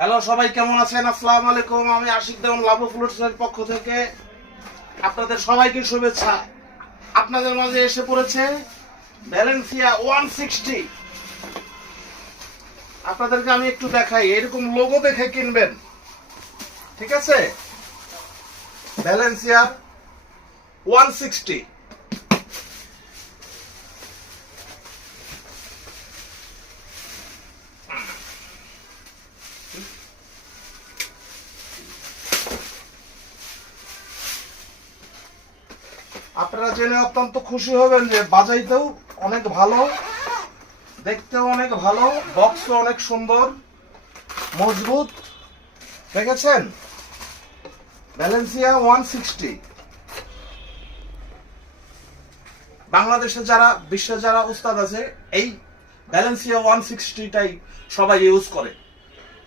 Hello, সবাই কেমন আছেন? আসসালামু আলাইকুম। আমি আশিক দেওয়ান লাভ ফ্লুটসের পক্ষ থেকে আপনাদের সবাইকে শুভেচ্ছা। আপনাদের মাঝে এসে পড়েছে ভ্যালেন্সিয়া 160। আপনাদেরকে আমি একটু দেখাই, এরকম লোগো দেখে কিনবেন, ঠিক আছে? ভ্যালেন্সিয়া 160। আপনারা জেনে অত্যন্ত খুশি হবেন যে বাজাইতেও অনেক ভালো, দেখতেও অনেক ভালো, বক্সও অনেক সুন্দর, মজবুত। দেখেছেন? ভ্যালেন্সিয়া 160। বাংলাদেশে যারা, বিশ্বে যারা উস্তাদ আছে, এই ভ্যালেন্সিয়া 160টাই সবাই ইউজ করে।